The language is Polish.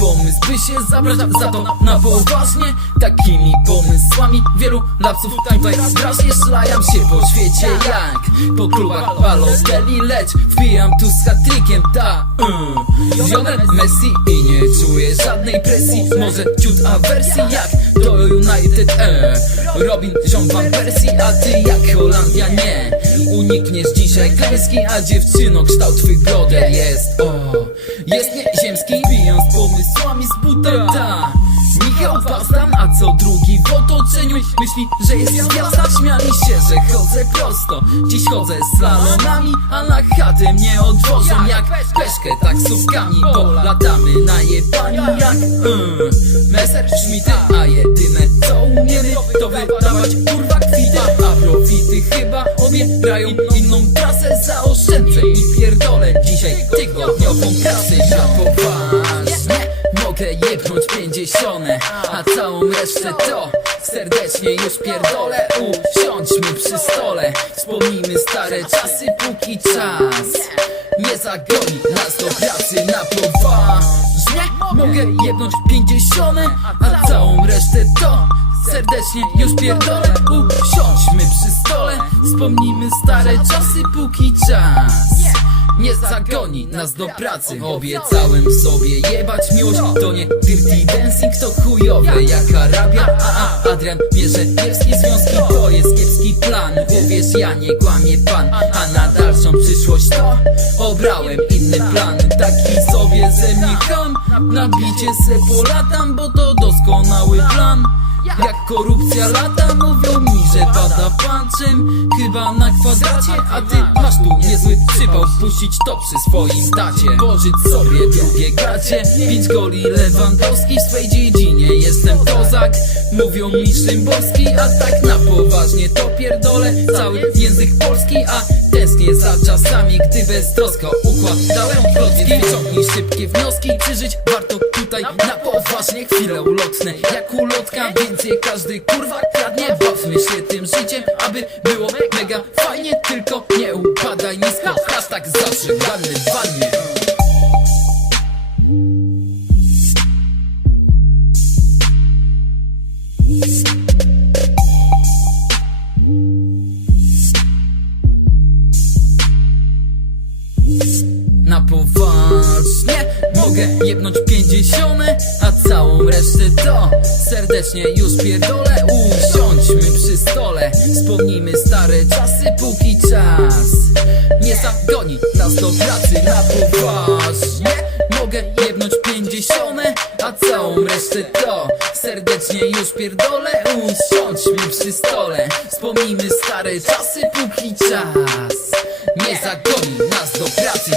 pomysł, by się zabrać za to na poważnie Takimi pomysłami wielu lapsów tutaj Strasznie szlajam się po świecie jak Po klubach baloteli, lecz wbijam tu z hatrykiem, ta mm. Messi i nie czuję żadnej presji. Może ciut awersji jak do United e. Robin ziom Persji, a ty jak Holandia nie. Unikniesz dzisiaj klęski, a dziewczyno kształt twych broder jest o. Jest nieziemski, biją z pomysłami z buta ta. Michał Bastan, a co drugi w otoczeniu Myśli, że jest gwiazda, śmiali się, że chodzę prosto. Dziś chodzę z slalomami, a na chatę mnie odwożą Jak peszkę taksówkami, bo latamy na jebaniu jak mm. Messer, Schmidty, a jedyne co umiemy To wydawać kurwa kwity, a profity chyba obierają inną trasę Zaoszczędzę Mogę jebnąć pięćdziesiątne A całą resztę to Serdecznie już pierdolę. Usiądźmy przy stole Wspomnijmy stare czasy póki czas Nie zagoni nas do pracy na poważnie. Mogę jebnąć pięćdziesiątne A całą resztę to Serdecznie już pierdolę. Usiądźmy przy stole Wspomnijmy stare czasy póki czas nie zagoni nas do pracy. Obiecałem sobie jebać miłość. To nie dirty dancing, to chujowe jak Arabia. A, a Adrian bierze kiepskie związki. To jest kiepski plan. Uwierz, ja nie kłamie pan. A na dalszą przyszłość to Obrałem inny plan. Taki sobie ze mnie ham Na bicie se polatam Bo to doskonały plan jak korupcja lata, mówią mi, że pada panczem Chyba na kwadracie, a ty masz tu niezły przypał Puścić to przy swoim dacie Pożyć sobie drugie gacie Pięć goli Lewandowski w swej dziedzinie Jestem kozak, mówią mi Szymborski A tak na poważnie to pierdolę. Cały język polski, a tęsknię za czasami Gdy beztrosko układałem klocki Wyciągnij szybkie wnioski, przeżyć warto tutaj na poważnie Chwile ulotne jak ulotka, więc je każdy kurwa kradnie. Bawmy się tym życiem, aby było mega fajnie. Tylko nie upadaj nisko, hashtag zawsze dany w wannie Na poważnie mogę jebnąć pięćdziesiąte A całą resztę to serdecznie już pierdolę. Usiądźmy przy stole, wspomnijmy stare czasy póki czas Nie zagoni nas do pracy na poważnie. Mogę jebnąć pięćdziesiąte, a całą resztę to serdecznie już pierdolę. Usiądźmy przy stole, wspomnijmy stare czasy póki czas Nie zagoni nas do pracy